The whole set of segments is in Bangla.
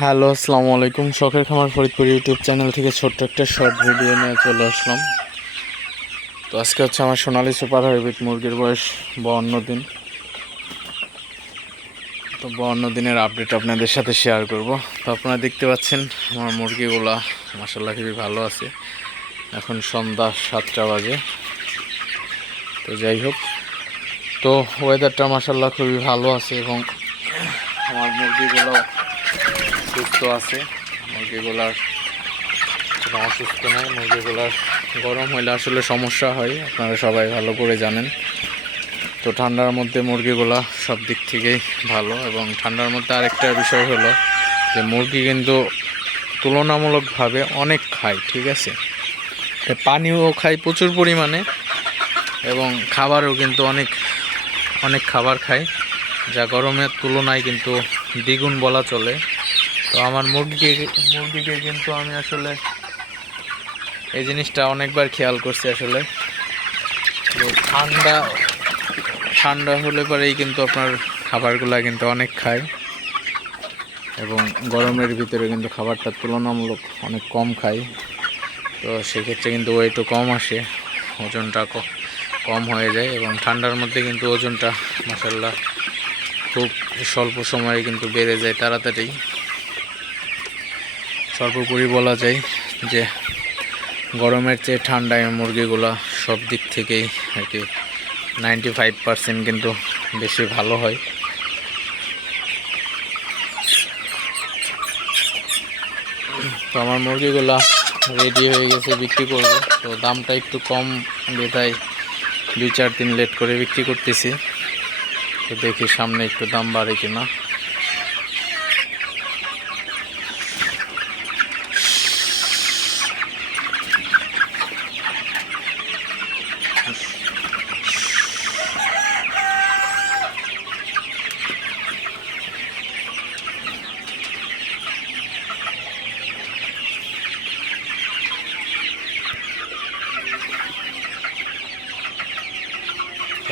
হ্যালো, আসসালামু আলাইকুম। শখের খামার ফরিদপুর ইউটিউব চ্যানেল থেকে ছোট্ট একটা শর্ট ভিডিও নিয়ে চলে আসলাম। তো আজকে হচ্ছে আমার সোনালি সুপার হাইব্রিড মুরগির বয়স বাউন্ন দিন। তো বাউন্ন দিনের আপডেট আপনাদের সাথে শেয়ার করব। তো আপনারা দেখতে পাচ্ছেন, আমার মুরগিগুলা মাসাল্লাহ খুবই ভালো আছে। এখন সন্ধ্যা সাতটা বাজে। তো যাই হোক, তো ওয়েদারটা মাসাল্লাহ খুবই ভালো আছে এবং আমার মুরগিগুলো সুস্থ আছে। মুরগিগুলার কোনো অসুস্থ নয় মুরগিগুলার গরম হলে আসলে সমস্যা হয়, আপনারা সবাই ভালো করে জানেন। তো ঠান্ডার মধ্যে মুরগিগুলা সব দিক থেকেই ভালো এবং ঠান্ডার মধ্যে আরেকটা বিষয় হলো যে মুরগি কিন্তু তুলনামূলকভাবে অনেক খায়, ঠিক আছে? পানিও খায় প্রচুর পরিমাণে এবং খাবারও কিন্তু অনেক অনেক খাবার খায়, যা গরমের তুলনায় কিন্তু দ্বিগুণ বলা চলে। তো আমার মুরগিকে মুরগিকে কিন্তু আমি আসলে এই জিনিসটা অনেকবার খেয়াল করছি আসলে। ঠান্ডা ঠান্ডা হলে পরেই কিন্তু আপনার খাবারগুলা কিন্তু অনেক খায়। এবং গরমের ভিতরে কিন্তু খাবারটা তুলনামূলক অনেক কম খায়। তো সেক্ষেত্রে কিন্তু ওয়েটও কম আসে, ওজনটা কম হয়ে যায় এবং ঠান্ডার মধ্যে কিন্তু ওজনটা মাসাল্লাহ খুব স্বল্প সময়ে কিন্তু বেড়ে যায় তাড়াতাড়ি। সর্বোপরি বলা যায় যে গরমের চেয়ে ঠান্ডায় মুরগিগুলো সব দিক থেকেই আর কি নাইনটি ফাইভ কিন্তু বেশি ভালো হয়। তো আমার মুরগিগুলা রেডি হয়ে গেছে বিক্রি করব। তো দামটা একটু কম বেতায় দুই চার দিন লেট করে বিক্রি করতেছি। তো দেখি সামনে একটু দাম বাড়ে কিনা।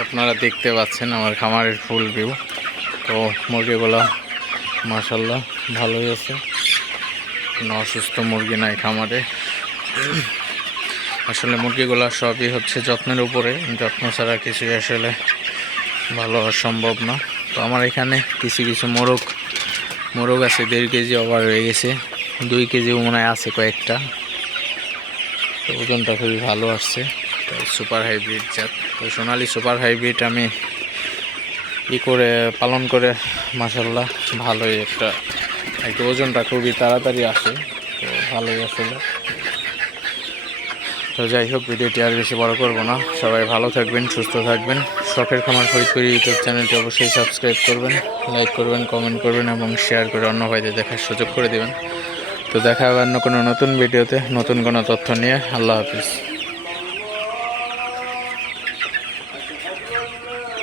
আপনারা দেখতে পাচ্ছেন আমার খামারের ফুল ভিউ তো মুরগিগুলো মাসাল্লাহ ভালোই আছে। কোনো অসুস্থ মুরগি নাই খামারে। আসলে মুরগিগুলো সবই হচ্ছে যত্নের উপরে। যত্ন ছাড়া কিছুই আসলে ভালো সম্ভব না। তো আমার এখানে কিছু কিছু মোরগ মোরগ আছে, দেড় কেজি ওভার হয়ে গেছে। দুই কেজি মনে আছে কয়েকটা। তো ওজনটা খুবই ভালো আসছে। তো সুপার হাইব্রিড জাত। তো সোনালি সুপার হাইব্রিড আমি ই করে, পালন করে মাসাল্লাহ ভালোই একটা, একটু ওজনটা খুবই তাড়াতাড়ি আসে, তো ভালোই আসলে। তো যাই হোক, ভিডিওটি আর বেশি বড় করব না। সবাই ভালো থাকবেন, সুস্থ থাকবেন। শখের খামার ফরিদপুর ইউটিউব চ্যানেলটি অবশ্যই সাবস্ক্রাইব করবেন, লাইক করবেন, কমেন্ট করবেন এবং শেয়ার করে অন্য ভাইদের দেখার সুযোগ করে দেবেন। তো দেখা হবে অন্য কোনো নতুন ভিডিওতে, নতুন কোনো তথ্য নিয়ে। আল্লাহ হাফিজ। Thank you.